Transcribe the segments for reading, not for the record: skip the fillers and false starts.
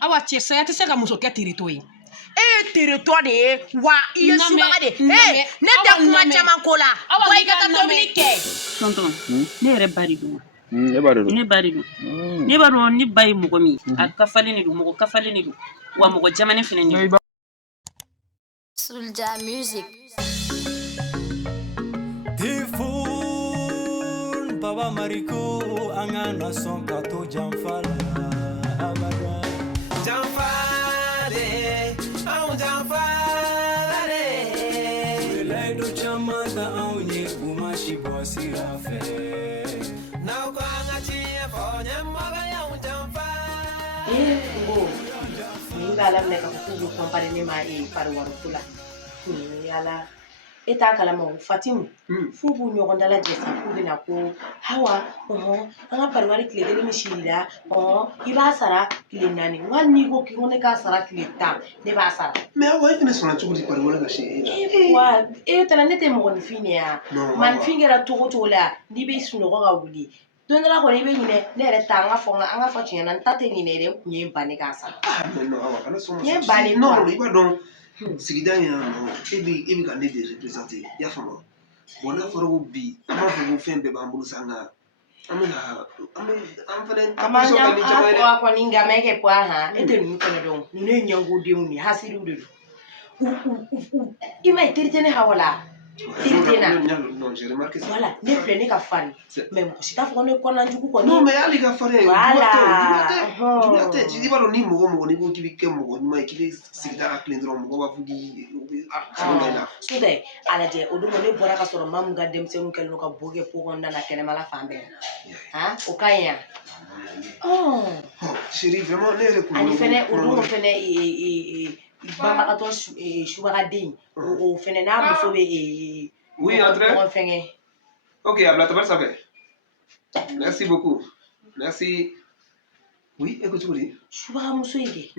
Awa cɛ saya tɛ se ka muso kɛ territoire ye. Territoire de ye wa I ye subaga de. Ne tɛ kuma caman ko la. Wa I ka taa tobili kɛ. Tonton, ne yɛrɛ ba de don. Ne ba de don. Ne ba de don. Ne b'a dɔn ne ba ye mɔgɔ min ye. A kafalen de don, mɔgɔ kafalen de don. Wa mɔgɔ jamane fɛnɛ de don. Sulja music. Tifun Baba Mariko angana son kato jamfala abada. Jamfale, au jamfale. Relay do chamada au ye umashi bosi rafe. Na kwa ngati fonya maga ya jamfale. Ni bala me ka ku compare ni ma par waru tula. Ni ala eta kala mo Fatim fu bu ɲɔgɔn dala jɛsa ku bina ko hawa an ka pariwari tile kelen mi sili la I b'a sara tile 4 wali n'i ko k'i ne k'a sara tile 10 ne b'a sara. Mais awa I fɛnɛ sɔnna cogo di pariwari ka se wa tala ne tɛ mɔgɔninfin de ya maninfin kɛra cogo cogo la n'i bɛ sunɔgɔ ka wuli don dɔ la kɔni I bɛ ɲinɛ ne yɛrɛ ta an ka fɔ tiɲɛ na n ta tɛ ɲinɛ dɛ n kun ye n ban ne k'a sara. Non awa kana sɔn. N ye ban ne non I b'a dɔn sigida in yan nɔ e bɛ ka ne de représenter I y'a faamu bon n'a fɔra ko bi an b'a fɔ ko fɛn bɛɛ b'an bolo sa nka an fɛnɛ a ma ɲa kɔni nka mɛ kɛ ko e tɛ ninnu fɛnɛ dɔn ninnu ye ɲɛngodenw de hasiriw de don I ma ye teri tɛ ne hawa la teri tɛ na voilà ne filɛ ne ka farin mais mɔgɔ si t'a fɔ ko ne kɔnɔna jugu kɔni. non mais hali ka farin voilà juguya tɛ i b'a dɔn ni mɔgɔ n'i ko k'i bɛ kɛ mɔgɔ ɲuman ye k'i bɛ sigida ka tilen dɔrɔn mɔgɔ b'a fɔ k'i so tɛ a lajɛ o don ne bɔra ka sɔrɔ maa min ka denmisɛnninw kɛlen don ka bo kɛ po kɔnɔna na kɛnɛmala fan bɛɛ o ka ɲi yan. chérie vraiment ne yɛrɛ kun ani fɛnɛ o don fɛnɛ banbagatɔ subagaden o fɛnɛ n'a muso bɛ oui André ɲɔgɔn fɛngɛ. ok a bila tabali sanfɛ merci beaucoup merci oui e ko cogo di. Subagamuso in kɛ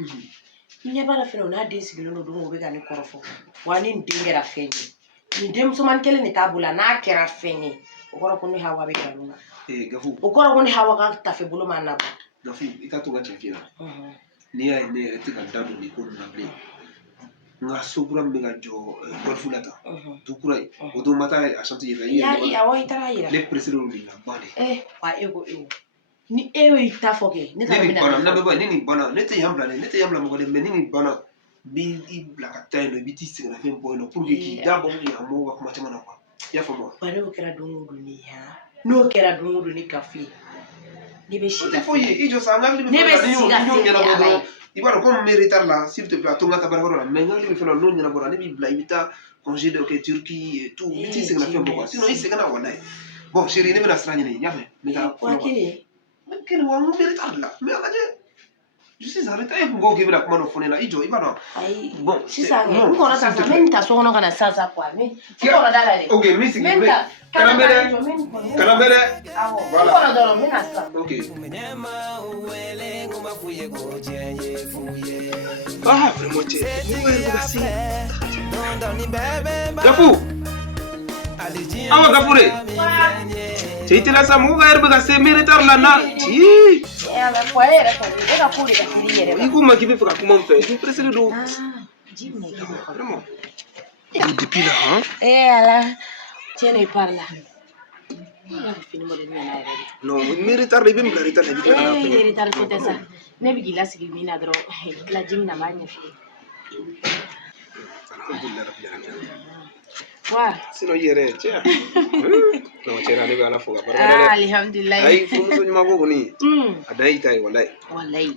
n ɲɛ b'a la fɛnɛ o n'a den sigilen don don o bɛ ka ne kɔrɔfɔ wa ni nin den kɛra fɛn ye nin denmusomani kelen de t'a bolo n'a kɛra fɛn ye o kɔrɔ ko ne Hawa bɛ kɛra nun na. Gafu o kɔrɔ ko ne Hawa ka tafe bolo ma nabɔ. Gafu I ka to ka cɛ f'i la n'i y'a ye ne yɛrɛ tɛ ka da don nin ko ninnu na bilen nka sobura min bɛ ka jɔ golf la tan Découvrez o don ma taa a chantier yɛrɛ I taara yira ne pressé l'olu de la ban de. wa e ko ni e y'o ta fɔ kɛ ne taara bɛna ne bɛ bɔ ni nin banna ne tɛ yan bila mɔgɔ de mais ni nin banna bi I bila ka taa yen nɔ I bɛ t'i sɛgɛnnafiɲɛ bɔ yen nɔ pour que k'i da bɔ yan mɔgɔw ka kuma caman na quoi i y'a faamu wa. n'o kɛra don o don ni n'o kɛra don o don ni Gafu ye ne bɛ si o tɛ foyi ye I jɔ sa n hakili bɛ fɛn na n'o ɲɛnabɔ dɔrɔn I b'a dɔn comme n bɛ retard la s'il te plaît a to n ka taa baarakɛyɔrɔ la mais n hakili bɛ fɛn na n'o ɲɛnabɔra ne b'i bila I bɛ taa congé dɔ kɛ Turquie et tout I bɛ t'i sɛgɛnnafiɲɛ bɔ quoi sinon I sɛgɛnna walahi bon chérie ne bɛna sira ɲini i y'a mɛn n bɛ taa fɔlɔ quoi kelen wa n ko n bɛ retard la mais a lajɛ je suis en retard e kun ko k'i bɛna kuma dɔ fɔ ne la I jɔ I b'a dɔn. ayi sisan n kɔrɔ sa n bɛ nin ta so kɔnɔ ka na sisan quoi n kɔrɔ da la dɛ. ok n bɛ sigi n bɛ kana mɛn dɛ voilà n kɔrɔ dɔrɔn n bɛ na sisan. ok. ah vraiment cɛ mun bɛ ka se. Gafu awa Gafure cɛ I tɛna sa mɔgɔ ka yɛrɛ bɛ ka se n bɛ retard la na ci. I ko ma k'i bɛ fɛ ka kuma n fɛ I pressé don. vraiment depuis là hein. ala tiens ne parle là. non n bɛ retard la I bɛ n bila retard la I bɛ tila ka na fɛngɛ. retard ko tɛ sa ne bɛ k'i lasigi min na dɔrɔn dilanji min na n b'a ɲɛf'i ye. alhamdulilayi rabbil alamin. wa sinon I yɛrɛ cɛ non cɛ na ne bɛ Ala fo ka barika da dɛ. alhamdulilayi ayi furumuso ɲuman ko kɔni a dan y'i ta ye walayi. walayi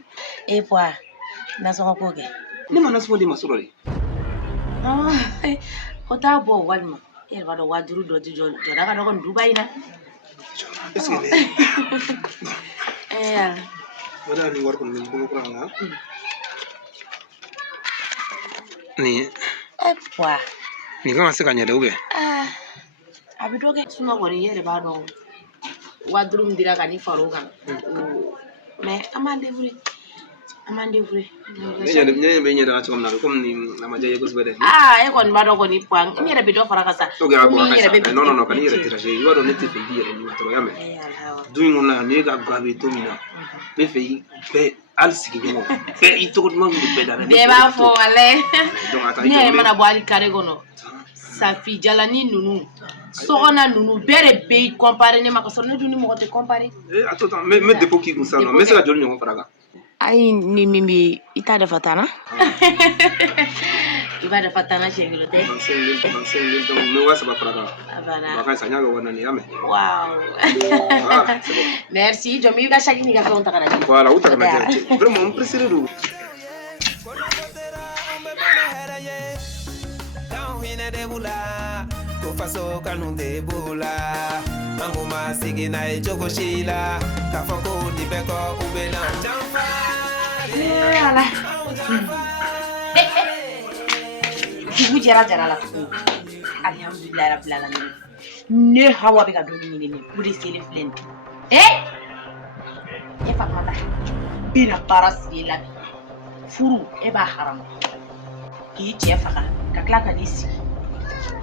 puwa nasɔngɔ ko kɛ. ne ma nasɔngɔ di ma sɔrɔ de. o t'a bɔ walima e yɛrɛ b'a dɔn 5000 dɔ tɛ jɔda ka dɔgɔ nin Duba in na. est-ce que ne. o da ni wari kɔni bɛ n bolo kura la. nin puwa. nin kan ka se ka ɲɛ dɛ ou bien. a bɛ dɔ kɛ sinɔn kɔni e yɛrɛ b'a dɔn 5000 min dira ka ni far'o kan mais an b'an débrouiller Amande vrai. Ne be nyada chom na comme ni na majaye ko sbede. Ah, e kon bado ko ni pang. Ni rebe do fara kasa. No, kan ira tira je. Yo do neti fendi ya ni matro yame. Doing on ne ga gabe to mina. Be fe be al sigi mo. Be ito ko mo be dara. Be ba fo wale. Ne mana bo ali kare gono. Safi jalani nunu. Sogona nunu bere be comparer ne makaso ne duni mo te comparer. Attends, mais de poki ko sano. Mais c'est la joli on faraga. Ay ni mimi ita da fatana. Iba da fatana shengelo te. Me wasa ba faraga. Abana. Ba kan sanya go wana ni yame. Wow. Merci, je me ga shagi ni ga fa on takana. Voilà, uta kana je. Vraiment on précise do. Faso kanu de bula manguma sigina e jogo shila kafako dibeko ubena jamfa ala Ibu jara la alhamdulillah rabbil alamin ne hawa be ga do ni ne buri sele flen e fa mata bina parasila furu e ba haram ki je fa ka kla ka disi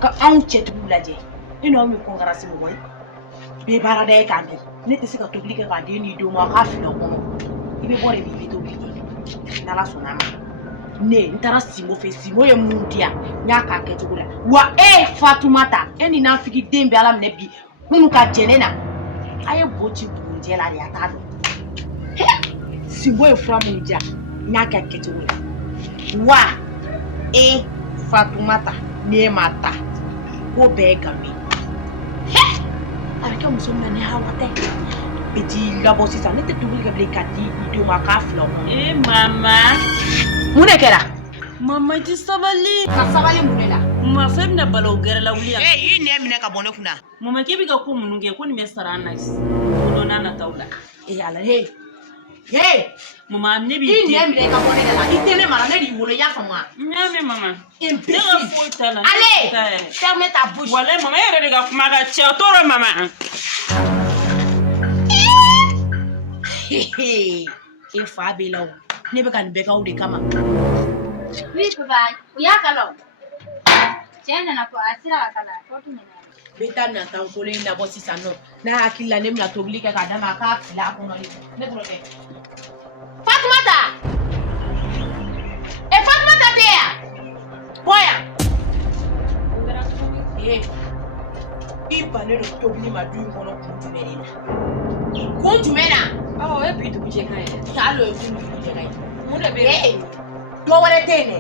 ka an chet bulaje ino mi ko ngara simu boy be bara day ka bi ne te sika to blike ka de ni do ma ka fi no ko ibe bore bi to blike na la sona ne ntara simo fe simo ye mundia nya ka ke tugula wa Fatumata eni na fiki dembe ala mne bi hunu ka jenena aye boti bunje la ya ta simo e fra mundia nya ka ke tugula wa Fatumata ne mata ko be gami arke muso mene hawa te beti la bosi sa ne te tubuli ka bleka di do ma ka flo mama mune kera mama ti sabali ka sabali munela ma fem na balo gere la wuliya yi ne mine ka bone kuna mama ke bi ka ko mununge ko ni me sarana ko na na tawla ala mama ne bi yi ne mine ka bone la itene mara ne di wolo ya fama nyame mama impératif fotala allez ferme ta bouche wala mama yere de ga kuma ga che toro mama e fa belaw ne be kan be ka udi kama oui papa ya kalo jana na ko asira kala ko tumena beta na tan ko le na bosi sano na akila ne mna tobli ka dama ka fila ko no ne troke Fatumata Fatumata dia boya ipa ne tobli ma du ko no kuntumena oh e bi tu je kai talo e kuntumena kai mu de be do wale tene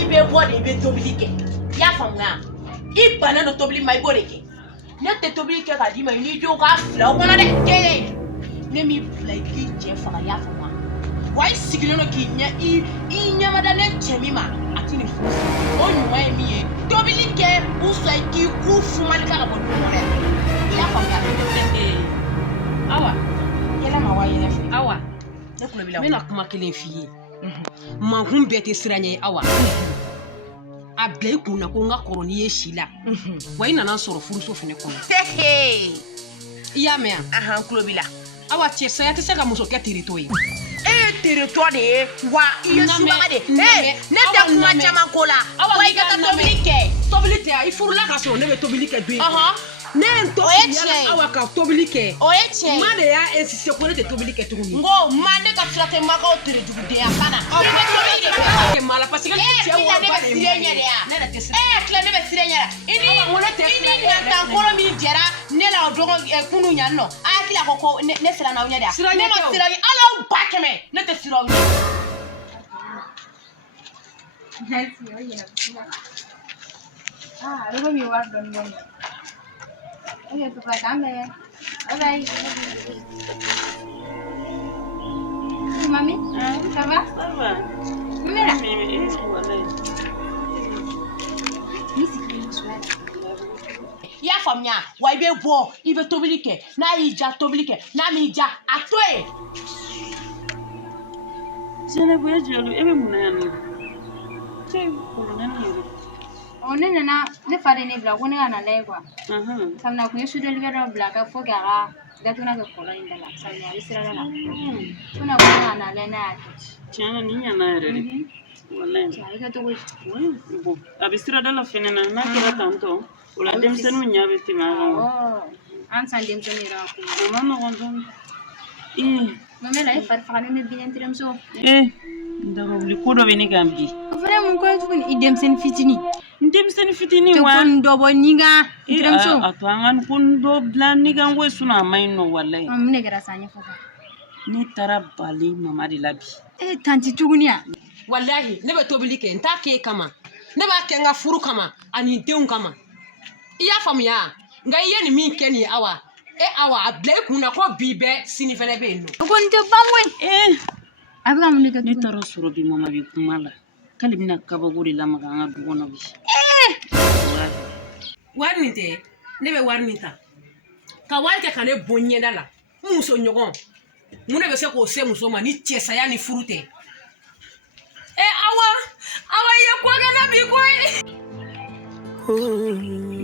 ibe bode ibe tobli ke ya famna ipa ne tobli mai bode ke ne te tobli ke ka di mai ni do ka fla ko na de ke ne mi like je fa ya famwa why sigilo no ki nya i nya madane chemi ma atini fu o ni wa mi e tobli ke uso ki ku fu mali ka bo do mo ya famna awa yela ma wa yela fi awa ne kulo bila mena kuma kelen fiye ma hun bete siranye awa a blai kuna ko nga koroni ye shila wa ina nan soro furuso fene kono iya me aha kulo bila awa che saya te seka muso ke territory territoire wa iyo suma de ne ta kuma chama kola wa ika tobili ke i furula ka so ne be tobili ke bi ne to yala awa ka tobili ke ma de ya insiste ko ne te tobili ke tuguni ngo ma ne ka flate ma ka o tere dugu de afana ke mala parce que che wa ne be sirenya de ya ne te sirenya kla ne be sirenya ini na tan koro mi jera ne la dogo kunu nya no akila ko ne sira na unya de ne ma siranya ala u bakeme ne te siranya Nancy oye luego mi guardo no oye tu plátano hola ahí mami ça va mira ya famia wa ibe bo ibe tobilike na ija tobilike na mi ija atoe jene boye jolu ebe munani che kolonani on ne fare ne bla woni ana lay quoi samna ko yesu del gado bla ka fo gara datuna ga kola inda la sai ya bisira la kuna kuna na lena Tiana ni yana rere. Wallahi. ya ga to Bo abisira dala fenena na kira tanto. Ola demsenu nyabe timaga. oh an san dem sonira ko Mama gondon. mame la farfane ne bien tiramso Ndaga wuli kodo beni gambi. vraiment ko tu idem sen fitini Ndemseni fitini to wa. kon do bo ninga tiramso Atwangan kun do blan ni gangwe suna maino wallahi. mune gara sanya fofa Ni tara bali mama de labi. tanti tuguniya wallahi ne bɛ tobili kɛ n t'a kɛ kama ne b'a kɛ n ka furu kama ani n denw kama I y'a faamuya nka I ye nin min kɛ nin ye Awa Awa a bila I kun na ko bi bɛɛ sini fɛnɛ bɛ yen nɔ ko nte bangwe a bɛ ka mun de kɛ Ne tara sɔrɔ bi mama bi kuma la. K'ale bɛna kabako de lamaga an ka du kɔnɔ bi. wari nin tɛ ne bɛ wari nin ta ka wari kɛ ka ne bon ɲɛda la n muso ɲɔgɔn mun de bɛ se k'o se muso ma ni cɛsaya ni furu tɛ Awa I ye ko kɛ ne bi koyi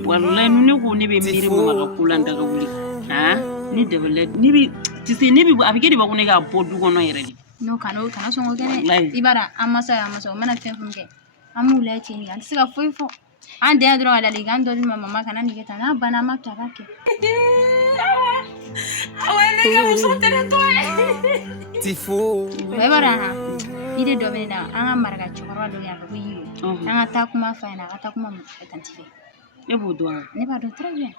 Wallahi ne ko ne bɛ miiri mama ka ko la ndaga wuli. Ni dabale ni bi tise ne bi a bɛ kɛ de ba ko ne ka bɔ du kɔnɔ yɛrɛ de. no kana sɔngɔ kɛnɛ Wallahi. ibara an masa mana fɛn fɛn kɛ an m'u lajɛ ten an tɛ se ka foyi fɔ an dɛn dɔrɔn ka dali k'an dɔ di mama kana nin kɛ tan n'a banna an ma to a b'a kɛ Awa ne ka muso tɛnɛtɔ ye Tifo. ibara i de dɔ bɛ ne na an ka maraka cɛkɔrɔba dɔ yan a fɔ ko yiro an ka taa kuma f'a ɲɛna a ka taa kuma tanti fɛ E b'o dɔn wa? ne b'a dɔn très bien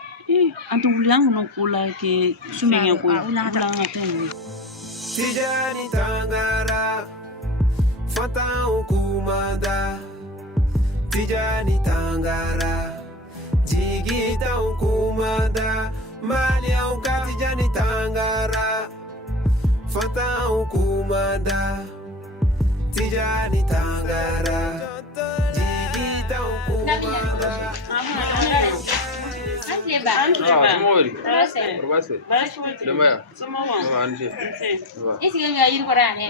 An tɛ wuli an kana ko la kɛ fɛngɛ ko ye. Wula an ka taa. Wula an ka taa yen. Tijani Tangara Fata Ukumada Tijani Tangara Jigita Ukumada Malia Uka Tijani Tangara Fata Ukumada Tijani Tangara Jigita Ukumada isi nga yiri kora ne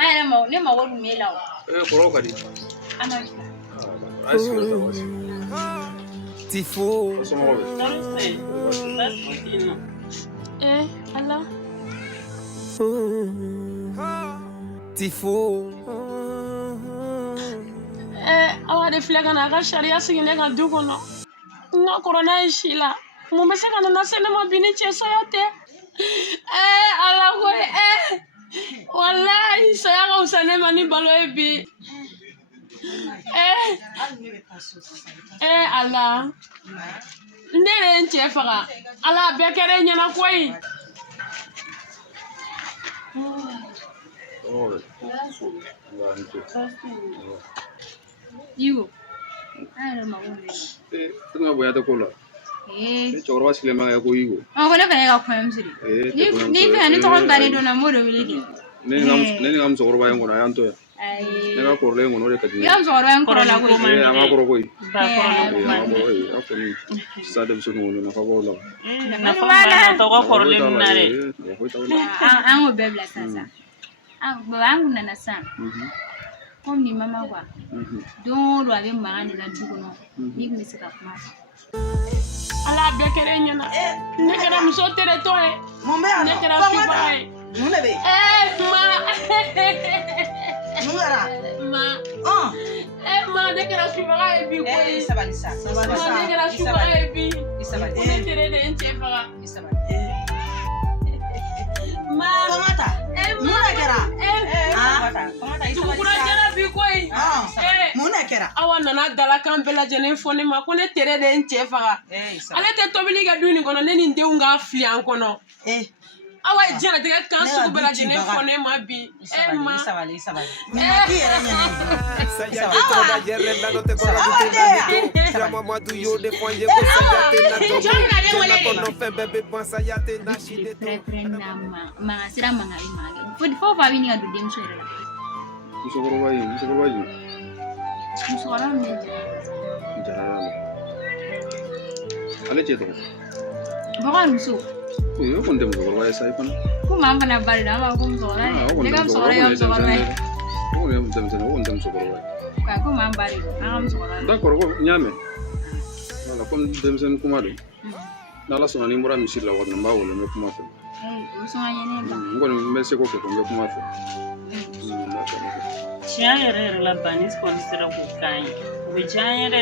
ayara ma ne ma wodu me lawo Tifo. Allah Tifo. Awa de filɛ ka na a ka sariya sigi ne ka du kɔnɔ n ka kɔrɔ n'a ye si la mun bɛ se ka nana se ne ma bi ni cɛsaya tɛ Ala koyi walahi saya ka wusa ne ma ni balo ye bi Ala ne de ye n cɛ faga Ala a bɛɛ kɛra e ɲɛna koyi Iwo ayara ma wodu Tengah boya tu kola. Cakap sikit memang aku ibu. ko ne fana ka kuma misiri ni fɛn ni tɔgɔ bari donna mo do wili de Neni ngam sokor bayang kono ayam tu ya. ai Neni aku korle ngono dek kaji. ya musokɔrɔba in kɔrɔ la koyi Ama koro koi. Ba kɔrɔlen Ama koro koi. Aku ni sadem sunu ngono nak kau lah. nafa b'a la tɔgɔ kɔrɔlen min na dɛ. an k'o bɛɛ bila sisan an kun nana sisan komi mama quoi don o don a bɛ maga ne la du kɔnɔ n'i kun bɛ se ka kuma fɔ Ala a bɛɛ kɛra e ɲɛna ne kɛra muso tɛrɛtɔ ye Mun bɛ yan ne nɔ? kɛra Fɔngɔ fibaga ta. ye Mun de bɛ yen? ma Mun kɛra? ma ne kɛra fibaga ye bi koyi Sabali sa. Sabali sa. ne kɛra fibaga ye bi I sabali. ne tere de ye n cɛ faga I sabali. Fɔngɔ ta. Mun de kɛra? Fɔngɔ ta. I sabali dugukura sa. jɛra bi koyi Mun de kɛra? Awa nana dalakan bɛɛ lajɛlen fɔ ne ma ko ne tere de ye n cɛ faga I sabali. ale tɛ tobili kɛ du nin kɔnɔ ne ni n denw ka fili an kɔnɔ Awa ye diɲɛlatigɛ kan sugu bɛɛ lajɛlen fɔ ne ma bi ma I sabali. I sabali. Saya te toda yerrenda no te corra tu te na mama tu yo de foye ko saya te na to na kono fe bebe pensa ya te na shi de to ma sira ma ngai ma ngai fo fa bi ni ka du dem so yɛrɛ la Sokor bayi. musokɔrɔba min bɛ jɛ Jalan. Ale cɛ tɔgɔ. bagan muso Yo kon dem sokor bayi sai pana. ko maa min fana bari la an b'a fɔ ko musokɔrɔba de ne ka musokɔrɔba ye musokɔrɔba ye Kon dem sokor bayi. ko maa bari don an ka musokɔrɔba D'accord ko nyame. Wala comme demsen kuma do. n'ala sɔnna ni n bɔra misiri la kɔni n b'a wele n bɛ kuma fɛ o sɔn ye ne ba n kɔni n bɛ se k'o kɛ n bɛ kuma fɛ tiɲɛ yɛrɛ yɛrɛ la bani kɔni sera k'o k'an ye o bɛ diya an ye dɛ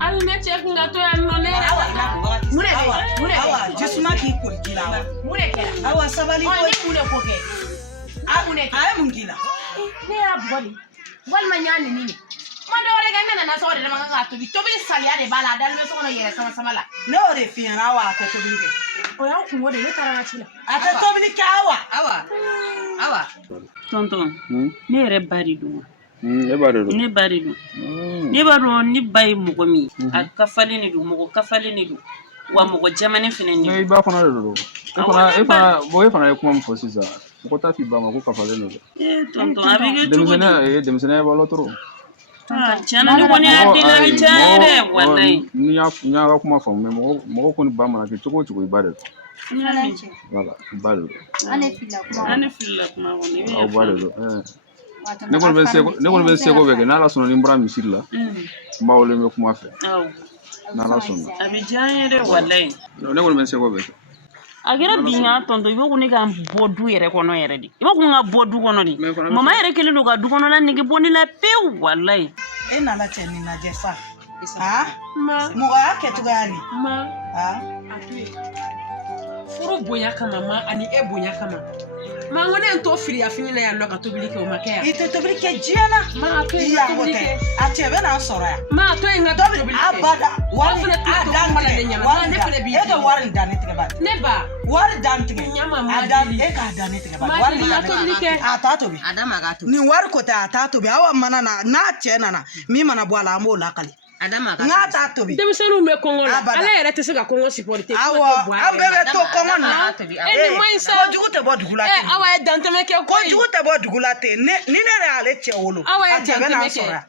hali ne cɛ kun ka to yan nɔ ne yɛrɛ jisuma k'i kori la mun de kɛra awa sabali ko ni mun de ko kɛ mun de a ye mun k'i la ne y'a bugɔli walima n y'a nɛni ma dɔwɛrɛ kɛ ne nana sɔgɔ de ma kan k'a tobi tobili saliya de b'a la a dalen bɛ so kɔnɔ yɛrɛ sama sama la ne y'o de f'i ɲɛna awa a tɛ tobili kɛ o y'an kungo de ne taara n ka ci la a tɛ tobili kɛ awa tonton ne yɛrɛ ba de don e b'a de don ne ba de don ne b'a dɔn ne ba ye mɔgɔ min ye a kafalen de don mɔgɔ kafalen de don wa mɔgɔ jamanen fana de don i ba fana de don e fana ye kuma min fɔ sisan mɔgɔ t'a f'i ba ma ko kafalen de don tonton a bɛ kɛ cogo di denmisɛnniya b'a la trop tiɲɛna ne kɔni y'a den a bɛ caya dɛ walayi n y'a ka kuma faamu mais mɔgɔ kɔni ba mana kɛ cogo o cogo i ba de don voilà i ba de don an ne filila kuma kɔni aw ba de don ne kɔni bɛ seko bɛ kɛ n'ala sɔnna ni n bɔra misiri la n b'a wele n bɛ kuma fɛ n'ala sɔnna a bɛ diya an ye dɛ walayi ne kɔni bɛ seko bɛ kɛ a kɛra bi ɲa tonton i b'a ko ne ka bɔ du yɛrɛ kɔnɔ yɛrɛ de i b'a ko n ka bɔ du kɔnɔ de mama yɛrɛ kelen don ka du kɔnɔla nege bɔ ne la pewu walayi e nana cɛ nin lajɛ sa mɔgɔya kɛcogoya ni furu bonya kama ma ani e bonya kama ma n ko ne to firiya fini na yan nɔ ka tobili kɛ o ma kɛ yan i tɛ tobili kɛ diɲɛ na ma to yen ka tobili kɛ a cɛ bɛ n'an sɔrɔ yan ma to yen ka tobili kɛ abada wari fana to dan kuma la ne ɲɛna ne fana b'i e ka wari dan ne tigɛ ba ne ba wari dan tigɛ ɲama a dan e k'a dan ne tigɛ ba wari dan tobili kɛ a t'a tobi nin wari ko tɛ a t'a tobi awa mana na n'a cɛ nana min mana bɔ a la an b'o lakali n'a t'a tobi denmisɛnninw bɛ kɔngɔ la ala yɛrɛ tɛ se ka kɔngɔ supporter awɔ an bɛɛ bɛ to kɔngɔ na nin maɲi sa kojugu tɛ bɔ dugu la ten awa ye dantɛmɛ kɛ kojugu tɛ bɔ dugu la ten ni ne yɛrɛ y'ale cɛ wolo awa a ye cɛ bɛ n'an sɔrɔ yan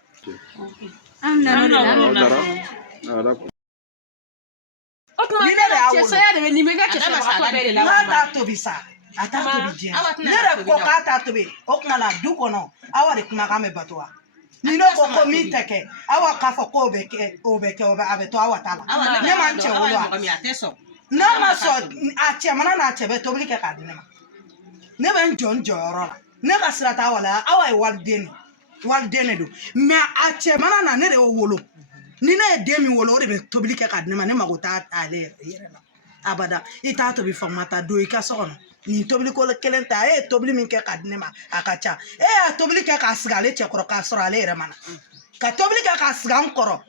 o tuma cɛ saya de bɛ nin bɛ kɛ cɛ sɛbɛbatɔ bɛɛ de la n'a t'a tobi sa a t'a tobi diɲɛ ne yɛrɛ ko k'a t'a tobi o tuma la du kɔnɔ awa de kumakan bɛ bato wa ni ne ko ko min tɛ kɛ awa k'a fɔ ko o bɛ kɛ a bɛ to awa ta la ne ma n cɛ wolo wa n'a ma sɔn a cɛ mana n'a cɛ bɛ tobili kɛ k'a di ne ma ne bɛ n jɔ n jɔyɔrɔ la ne ka sira t'a wala awa ye waliden de don mais a cɛ mana na ne de y'o wolo ni ne ye den min wolo o de bɛ tobili kɛ k'a di ne ma ne mago t'a ale yɛrɛ la abada i t'a tobi fama ta don i ka so kɔnɔ nin tobili ko kelen ta e ye tobili min kɛ k'a di ne ma a ka ca e y'a tobili kɛ k'a sigi ale cɛ kɔrɔ k'a sɔrɔ ale yɛrɛ mana ka tobili kɛ k'a sigi an kɔrɔ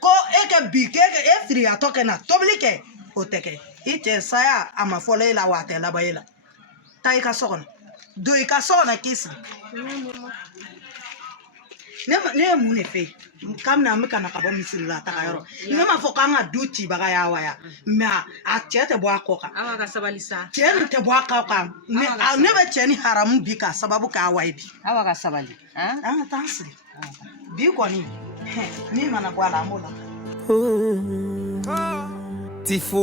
ko e ka bi e firiyatɔ kɛ na tobili kɛ o tɛ kɛ i cɛ saya a ma fɔlɔ e la wa a tɛ laban e la taa i ka so kɔnɔ don i ka so kɔnɔ k'i sigi ne ye mun de fɛ yen kabini an bɛ ka na ka bɔ misiri la taga yɔrɔ ne ma fɔ k'an ka du cibaga y'a wa ya mais a cɛ tɛ bɔ a kɔ kan awa ka sabali sa cɛ nin tɛ bɔ a kɔ kan ne bɛ cɛ ni haramu bi k'a sababu k'a wa ye bi awa ka sabali an ka taa an sigi bi kɔni min mana bɔ a la an b'o la Tifo